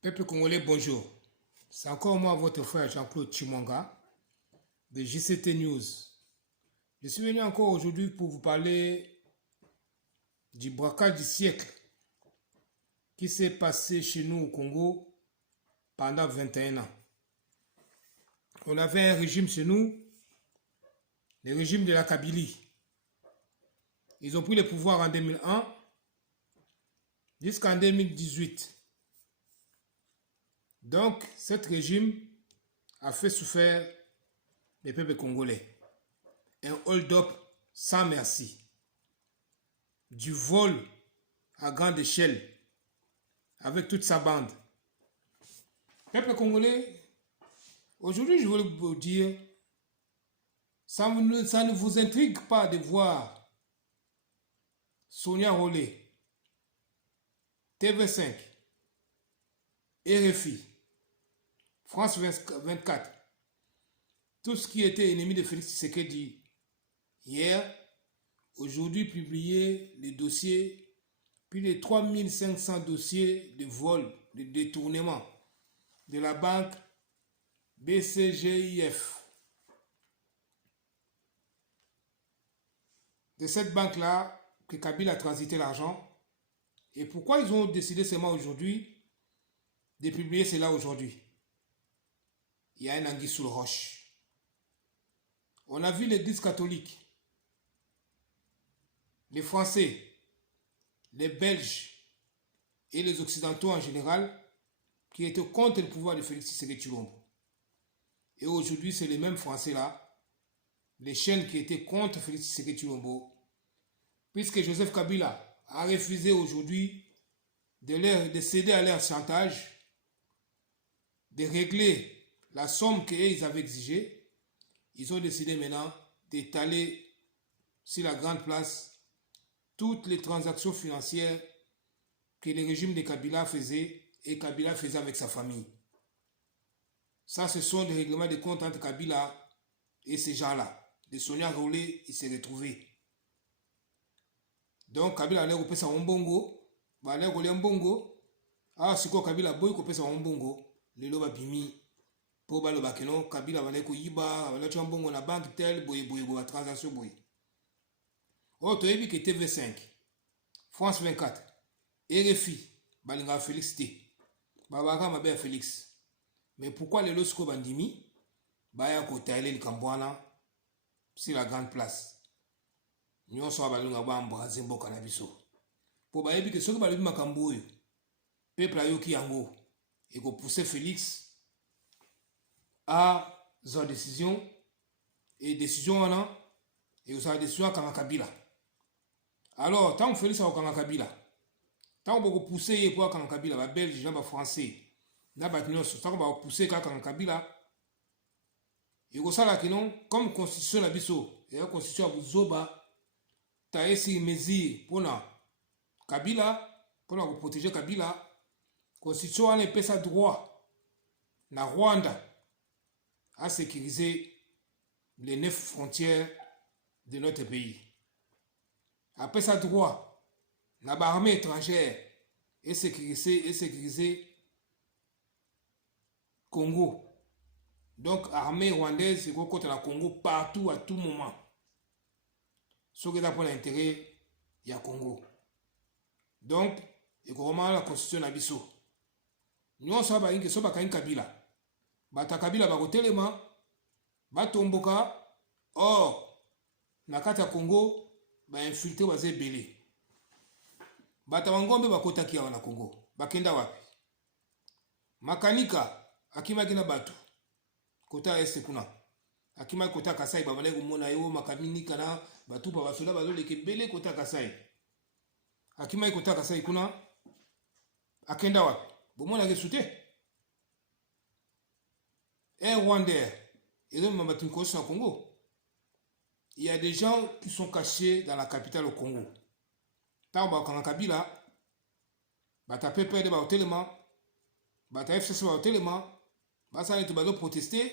Peuple congolais, bonjour. C'est encore moi, votre frère Jean-Claude Chimonga de JCT News. Je suis venu encore aujourd'hui pour vous parler du braquage du siècle qui s'est passé chez nous au Congo pendant 21 ans. On avait un régime chez nous, le régime de la Kabylie. Ils ont pris le pouvoir en 2001 jusqu'en 2018. Donc, ce régime a fait souffrir les peuples congolais. Un hold-up sans merci. Du vol à grande échelle avec toute sa bande. Peuple congolais, aujourd'hui je veux vous dire, ça ne vous intrigue pas de voir Sonia Rollet, TV5, RFI, France 24, tout ce qui était ennemi de Félix Tshisekedi hier, aujourd'hui publié les dossiers, plus de 3500 dossiers de vol, de détournement de la banque BCGIF. De cette banque-là, que Kabila a transité l'argent. Et pourquoi ils ont décidé seulement aujourd'hui de publier cela aujourd'hui? Il y a un anguille sous le roche. On a vu l'église catholique, les Français, les Belges et les Occidentaux en général qui étaient contre le pouvoir de Félix Tshisekedi Tshilombo. Et aujourd'hui, c'est les mêmes Français-là, les chaînes qui étaient contre Félix Tshisekedi Tshilombo, puisque Joseph Kabila a refusé aujourd'hui de céder à leur chantage, de régler la somme qu'ils avaient exigée. Ils ont décidé maintenant d'étaler sur la grande place toutes les transactions financières que le régime de Kabila faisait et Kabila faisait avec sa famille. Ça, ce sont des règlements de compte entre Kabila et ces gens-là. De Sonia Rollet, il s'est retrouvé. Donc, Kabila allait couper sa mbongo, allait rouler un bongo. Ah, c'est quoi Kabila boy couper sa mbongo? Le loba bimi. Pour le bakeno, Kabila allait couyiba, allait tuer un bongo na banque tel, boy, transaction boy. Oh, tu as vu que TV5, France 24, RFI, Balinga Félix T. Babaka Mabé Félix. Mais pourquoi les losko bandimi? Baya kotaile le Kambouana, sur la grande place. Nous sommes allés à embraser Mboka na biso. Pour bayebi que ceux qui balent makambo yo, peuple ayoki yango, et ko pousser Félix à sa décision, et décision wana, et sa décision à Kabila. Alors, tant que Félix a au Kabila, tant que vous poussez pour Kabila, les Belges, les Français, les Batnios, tant que vous poussez pour Kabila, et vous savez que non, comme constitution la biso, et la constitution à vous zoba, t'as essayé mesures pour Kabila, pour protéger Kabila, constitution a pas sa droit, na Rwanda, à sécuriser les 9 frontières de notre pays. Après sa droit, l'armée étrangère et sécuriser Congo. Donc, armée rwandaise, c'est contre la Congo partout, à tout moment. Ce qui est pour l'intérêt, il y a Congo. Donc, il y a la constitution de Bisso. Nous sommes en Kabila. Bata Kabila bakotelema, batomboka, or, nakata Congo, ba infiltré baze belé. Bata wangombe bakota kia na Congo. Bakenda wapi? Makanika akima kina batu. Kota este kuna. Akima kota Kasai babale kumona yo makanika na batu pa basola bazole ke belé kota Kasai. Akima kota Kasai kuna. Akenda wapi? Bomona ke sute. Rwandais, et même au Congo. Il y a des gens qui sont cachés dans la capitale au Congo. Tant que Kabila, bata PPD ba hotelema, bata FCC ba hotelema, basa ne ba protester,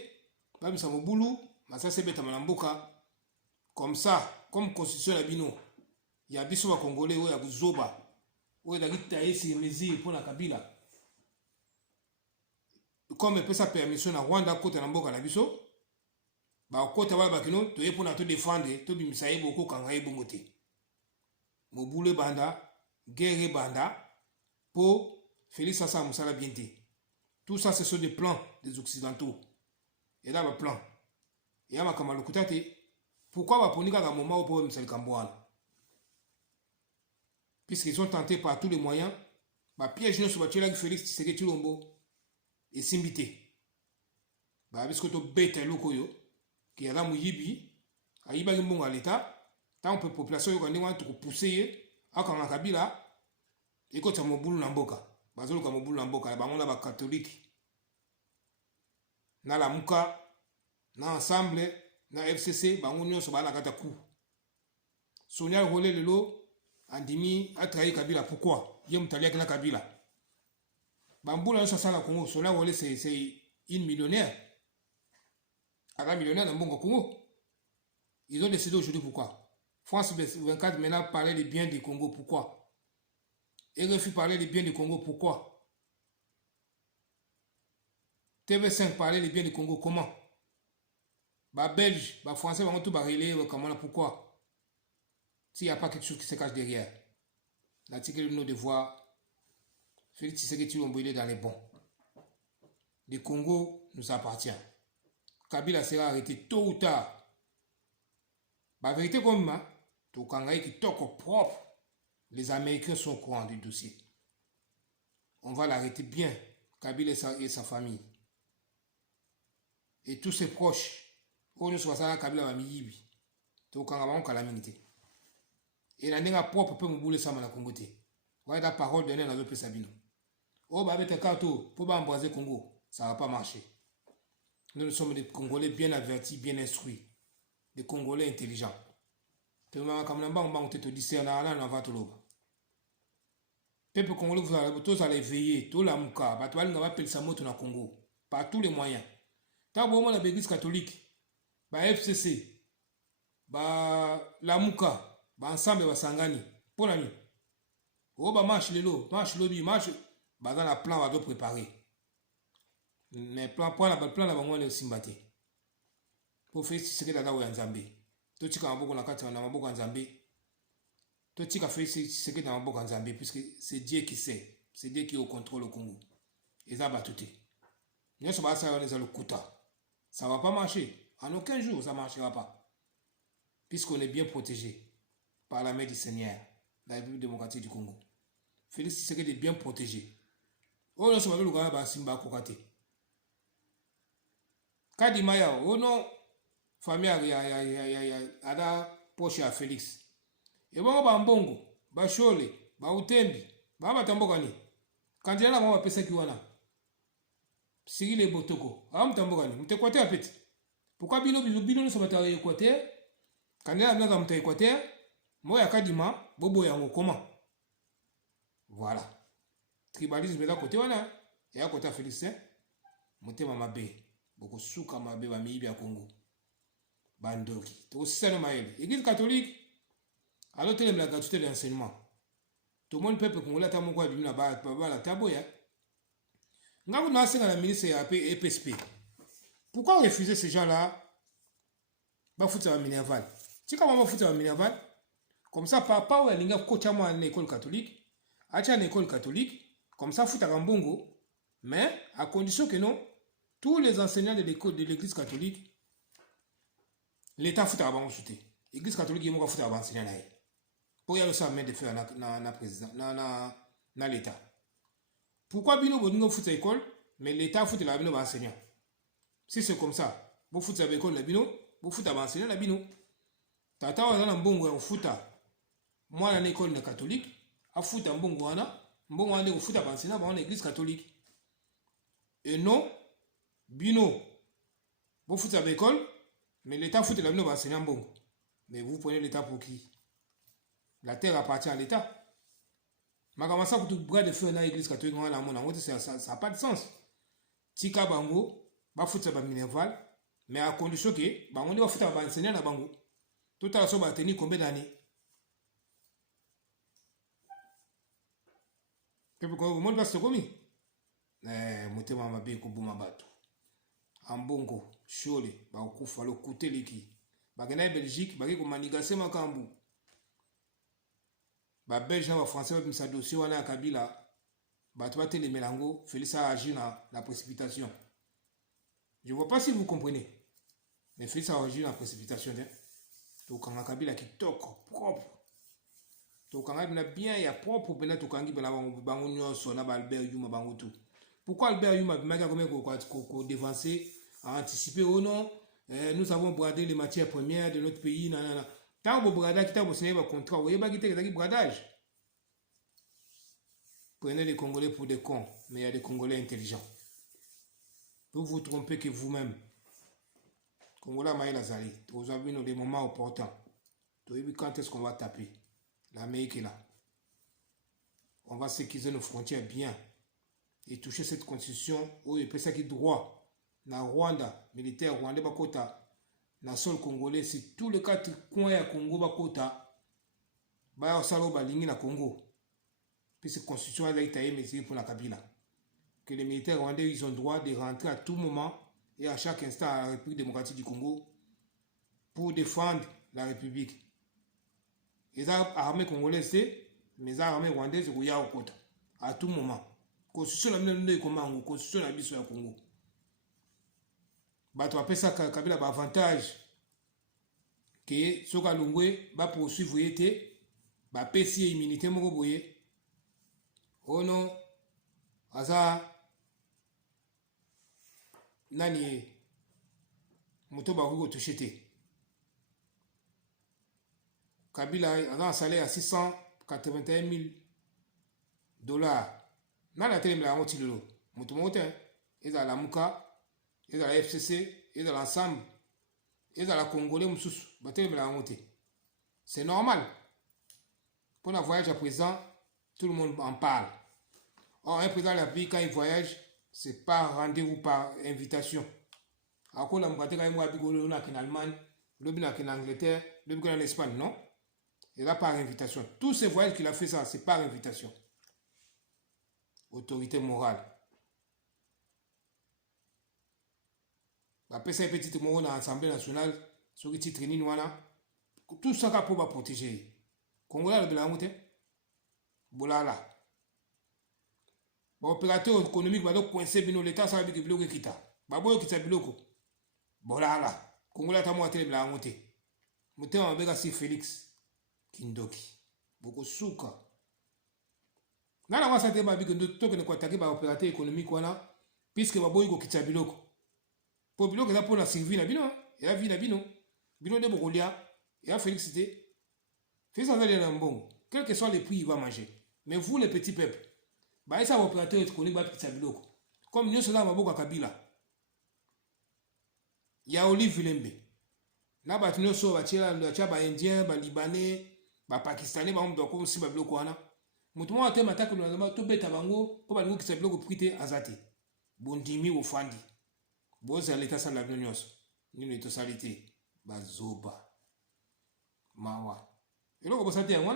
ba misa mobulu, basa se beta malamboka. Comme ça, comme constitution la bino, il y a biso ba congolais ou ya buzoba, ou ya gitaye si mesure pour la Kabila. comme pesa permission na Rwanda kota na mboka na biso ba kota wala bakino to yepo na to défendre to bimisa yebo ko kanga yebo ngote mobule banda guerre banda pour Félix Assa Moussala Bienté. Tout ça, ce sont des plans des Occidentaux. Et là, le plan. Et là, ma kamalokutate. Pourquoi va prendre un moment où pour Moussala Kambouana? Puisqu'ils ont tenté par tous les moyens, bah piège nous sur la télé Félix Tshisekedi Tshilombo et Simbité. Bah parce que tu bête lokoyo qui est là mouyibi, aïba mbongo à l'état, tant que population yo kandi want to pousser à quand Kabila et quand ça mobulu na mboka. Bazolo ka mobulu na mboka bango na ba catholique. Na la muka na ensemble na FCC bango nyonso ba na kata ku. Sonia Rolé lelo andimi a trahi Kabila. Pourquoi? Il y a na Kabila. Bamboula ça la Congo. Sonia Rolé c'est une millionnaire. Un millionnaire dans Bongo Congo. Ils ont décidé aujourd'hui pourquoi. France 24 maintenant parlait des biens du Congo. Pourquoi? RFI parlait des biens du Congo. Pourquoi? TV5 parlait des biens du Congo. Comment? Bah Belge, bah Français, bah tout barrélé. Comment là? Pourquoi? S'il n'y a pas quelque chose qui se cache derrière. L'article de nos devoirs. Félix Tshisekedi Tshilombo, il est dans les bons. Le Congo nous appartient. Kabila sera arrêté tôt ou tard. La vérité comme ça, tout Kangaï qui toque propre, les Américains sont au courant du dossier. On va l'arrêter bien, Kabila et sa famille. Et tous ses proches. Quand nous sommes à Kabila, Mamiyibi. Tout Kangaï, calamité. Et la nègre propre peut me bouler ça dans la Congo. Voilà la parole donnée dans le pays Sabino. Oh, bah, avec un carton, pour embraser Congo, ça ne va pas marcher. Nous sommes des Congolais bien avertis, bien instruits. Des Congolais intelligents. Peuple congolais, vous allez tous aller veiller, tout la mouka, batoual n'a pas appelé sa moto dans le Congo, par tous les moyens. Tant que la Église catholique, FCC, la mouka, ensemble, Sangani, pour l'ami. Oh, marche le lot, marche lobby, marche, dans la plan, va préparer. Mais plan la bango ne simbate. Pour faire ce que dada ou Nzambe. Tout tika maboko na kati na maboko Nzambe. Tout tika fait ce que dans maboko Nzambe puisque c'est Dieu qui sait. C'est Dieu qui est au contrôle au Congo. Et ça va tout. Nous sommes à ça le kuta. Ça va pas marcher. En aucun jour ça marchera pas. Puisqu'on est bien protégé par la main du Seigneur, la République démocratique du Congo. Félix Tshisekedi est bien protégé. Oh non, ça va le gars ba simba kokate. Kadimaya, oh non, famille a da poche à Félix. Et bon, Mbongo, Bachole, Utembi, Batambogani. Quand il y a la pesa kiwana, Sigi les Botoko, Tambogani, Mtekwate à petit. Pourquoi Bino ne se bat à Équateur? Quand il y a la blague à Équateur, moi à Kadima, Bobo Yango, comment? Voilà. Tribalisme est là côté, voilà. Et à côté Félix, Motema Mabé. Beaucoup souka mabe ba miibi ya Congo bandoki to sala maele église catholique alors telle la gratuité de l'enseignement tout le monde peuple congolais ta moko bimina ba la taboya ngabu na senga la ministre ya EPSP. Pourquoi refuser ces gens-là? Ba foutre à Minerval. Si comment ba foutre à Minerval comme ça papa ou alinga kocha moi à l'école catholique, acha l'école catholique comme ça foutre à Mbongo mais à condition que non tous les enseignants de l'école de l'église catholique, l'État fout à bon souté. L'église catholique, il m'a foutu à enseignant. Pour y aller ça, mettre de faire na président, na l'État. Pourquoi Bino Bodingo fout à l'école, mais l'État fout à la Bino enseignant? Si c'est comme ça, vous foutez à l'école la Bino, vous foutez à enseignant la Bino. Tata wa zana mbongo ya fout'a. Moi à l'école catholique, a fout à mbongo wana, mbongo wana au fout à enseignant dans l'église catholique. Et non Bino, vous foutez à l'école, mais l'État fout de la vie enseignant bon. Mais vous prenez l'État pour qui? La terre appartient à l'État. Mais comment ça, vous bras de feu dans l'église catholique, ça n'a pas de sens. Tika Bango, va foutre à Minerval, mais à condition que, on va foutre à enseignant à Bango. Tout à l'heure, ça va tenir combien d'années? Le monde va se commis. motema mabe koboma bato ambongo shole bakufa lokuteleki bakenda Belgique baki komanigase makambu ba Belge na ba Français bamisa dossier wana ya Kabila bato batelemela yango Félix a agi na la précipitation. Je ne vois pas si vous comprenez, mais Félix a agi na précipitation. Tokanga Kabila kitoko propre, tokanga bina bien ya propre bena tokangi bena bango nyonso na ba Albert Yuma bango tout. Pourquoi Albert Yuma bimaka comme ko dévancer à anticiper oh non nous avons bradé les matières premières de notre pays nanana. Tant que vous bradez kita vous signez un contrat, vous voyez pas quitter le bradage. Prenez les Congolais pour des cons, mais il y a des Congolais intelligents. Vous vous trompez que vous-même. Congolais Maïla Zali, vous avez des moments opportuns. Quand est-ce qu'on va taper? L'Amérique est là. On va sécuriser nos frontières bien et toucher cette constitution où il peut ça qui droit. Na Rwanda, militaire rwandais bakota, na sol congolais, c'est tous les quatre coins à Congo bakota, ba salo balingi na Congo. Puis cette constitution a été émise pour la Kabila. Que les militaires rwandais ils ont droit de rentrer à tout moment et à chaque instant à la République démocratique du Congo pour défendre la République. Les armées congolaises, les armées rwandaises, à tout moment. Constitution la constitution la biso ya Congo. Bato appelle ça Kabila ba avantage que soka lungwe ba poursuivre été ba pesi immunité moko boye. Oh non, aza nani moto ba ko toucher te. Kabila a un salaire à $681 000. Nana tele mla ngoti lolo. Moto mote eza la muka, eza la FCC, eza l'ensemble, eza la Congolais mususu, ba tele mla ngoti. C'est normal. Pour un voyage à présent, tout le monde en parle. Or, un président de la République, quand il voyage, c'est pas rendez-vous par invitation. Alors, quand on a en Allemagne, en Angleterre, en Espagne, non? Il n'a pas invitation. Tous ces voyages qu'il a fait, ça, c'est par invitation. Autorité morale. Après ça, petit mot dans l'Assemblée nationale, sur le titre Ninouana, tout ça pour protéger. Congolais de la montée, Bolala. Opérateur économique, coincé bino l'État, ça va dire que bloqué kita. Baboyo kita bloqué. Bolala. Congolais ta moitié de la montée. Montée en bega si Félix Kindoki. Boko souka. Nana wa sante babi que nous toque ne quoi attaquer par opérateur économique wana, puisque baboyo kita biloko. Pour biloko là pour la survie na bino, et la vie na bino. Bino de Bokolia, et à Félix c'était. Félix en a bon. Quels que soient les prix, il va manger. Mais vous, les petits peuples, bah, ça va opérateur économique, comme nous sommes là, Kabila. Il y a Olive Vilembe. Là, nous sommes là, Indiens, Libanais, Pakistanais, comme si Babiloko. Moutou a été attaqué dans tout bête avant pour nous qui s'appelle prité azate. Bondimi ou Fandi. Boz à l'état sans la violence. Nous les totalité. Bazoba. Mawa. Et là, on va s'attendre à moi,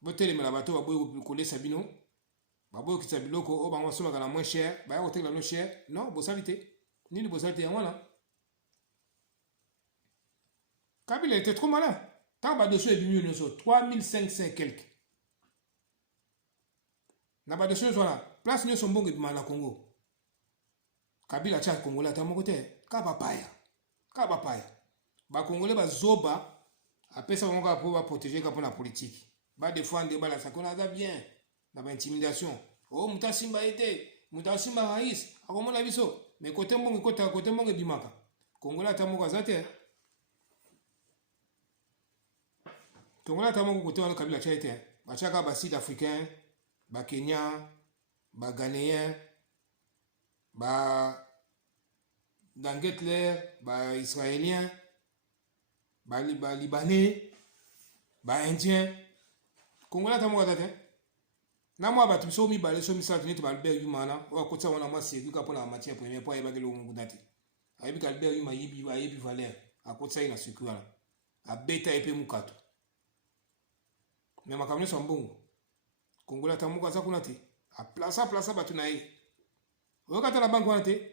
Botelé la bateau, baboy coller Sabino, baboy qui s'habille loco, oh, bah, on va moins cher, bah, on va la cher, non, bossalité, ni le bossalité à moi là. Kabila était trop malin. Tant bas dessus est venu, nous sommes 3500 quelques. N'a pas dessus, voilà, place nous sommes bons de mal à Congo. Kabila tchak Congolais, t'as mon côté, Kabapaya, bah, Congolais, bah, Zoba, après ça, on va pouvoir protéger pour la politique. Ba défendre ba la sakona da bien na ba intimidation oh mutasimba été mutasimba raïs akomo na biso mais côté mbongo côté mbongo bimaka Kongola ta moko azate Kongola ta moko côté wana Kabila chaite ba chaka ba sud africain ba Kenya ba Ghanéen ba d'Angleterre ba israélien ba libanais ba indien Congolais ta moko tata na moi ba tso mi balé so mi sa tenete ba Albert Yuma na o ko tsa wana ma série ka pour la matière première pour ayeba ke lo mungu dati ayebi ka Albert Yuma yibi ba yebi valeur a ko tsa ina sécurité a beta epé mukato mais makamne so mbongo Congolais ta moko za kuna te A plaça bato na ye. Okata la banque wana te.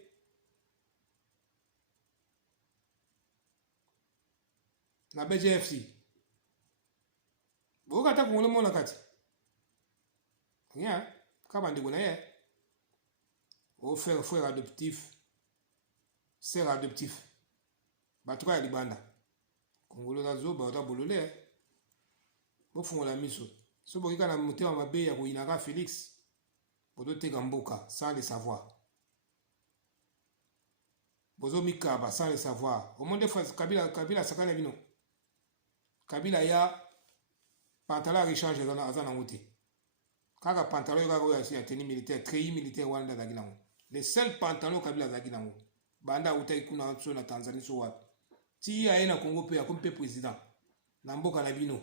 Na BGFC. Okata Congolais mona kati. Rien. Kabande na ye. Au frère adoptif. Sœur adoptif. Batuka ya libanda. Congolais la zoba ota bolole. Bofungola miso. So bokika na motema mabe ya koinaka Félix. Bodo teka mboka sans le savoir. Bozo mikaba sans le savoir. Au monde fois Kabila sakana bino. Kabila ya pantalon rechange azana ngote. Kaka pantalon ya tenue militaire, treillis militaire wanda zaginango. Le seul pantalon Kabila zaginango. Banda utai kuna so na Tanzanie so wapi. Ti ya na Congo pe akompe président. Na mboka na bino.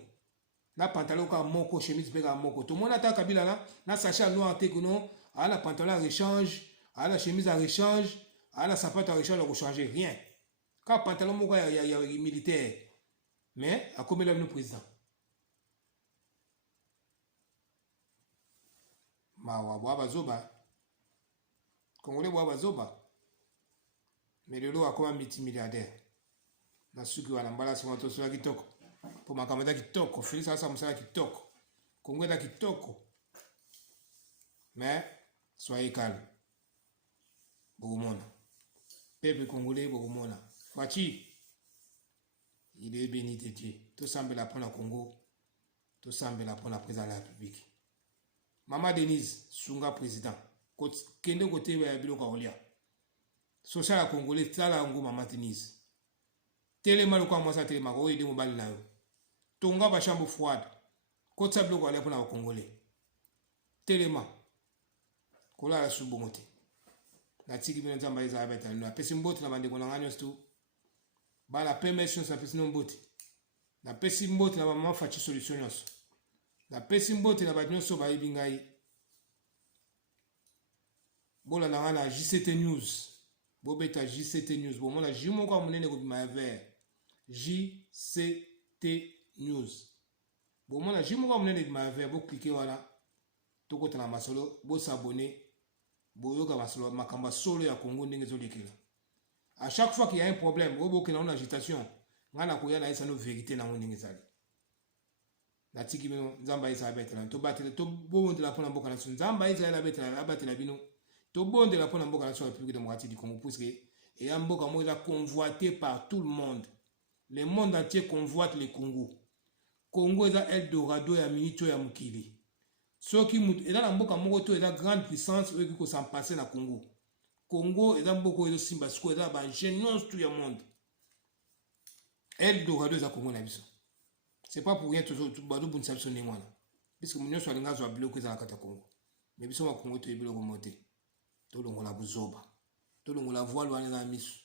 Na pantalon ka moko chemise pega moko. Tout le monde ata Kabila na sachet noir te kuno, a la pantalon à rechange, a la chemise à rechange, a la sapato à rechange pour changer rien. Ka pantalon moko ya militaire. Mais a comme le président. Ma wa bazoba. Congolais wa bazoba. Mais le lot a comme multimilliardaire. Na suki wana mbala si moto so kitoko. Pour makamata kitoko, Félix asa musala kitoko. Congolais da kitoko. Mais soyez calme. Bogomona. Peuple congolais Bogomona. Fachi. Il est béni de Dieu. Tout semble la pour le Congo. Tout semble la pour la présidente de la République. Maman Denise, Sunga président. Kende côté ya bilo kaolia. Social congolais tala ngo Maman Denise. Telema lokwa mwasa telema ko yede mobali na yo. Tonga ba chambre froide. Kotsa bilo kaolia pour la congolais. Telema. Kola la subongote. Na tiki bino nzamba iza abeta no. Pesi mbote na bande kona nganyo stu. Ba la permission sa pesi mbote. Na pesi mbote na maman fachi solution nyonso. Na pesi mbote na ba nyonso ba ibingai. Bola na wana JCT News. Bobeta JCT News. Bon mona jimo kwa munene ko bima vert. JCT News. Bon mona jimo kwa munene bima vert bo cliquer wana. Toko tana masolo bo s'abonner. Boyoka masolo makamba solo ya Congo ndenge zolekela. À chaque fois qu'il y a un problème, au bout qu'il y a une agitation, on a une vérité dans le monde. La tiki bino nzamba isa abete na to batele to bonde la pona mboka na so nzamba isa la bete la abete la bino to bonde la pona mboka na so République démocratique du Congo puisque et un mboka mo la convoité par tout le monde. Le monde entier convoite le Congo. Congo est Eldorado ya minito ya mukili. Ce qui est dans la mboka moko to est la grande puissance qui ko s'en passer na Congo. Congo est dans beaucoup de simba siko est dans ba génios tout le monde. Eldorado za Congo na biso. C'est pas pour rien toujours tout badou pour sabso ni mwana. Puisque munyo so linga zo abilo za kata Congo. Mais biso wa Congo to ebilo ko monter. To longo la buzoba. To longo la voile wana na miso.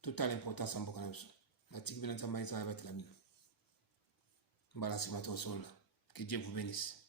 Total importance mboka na biso. Na tiki bina tsamba isa ba tlamina. Mbala simato sola. Que Dieu vous bénisse.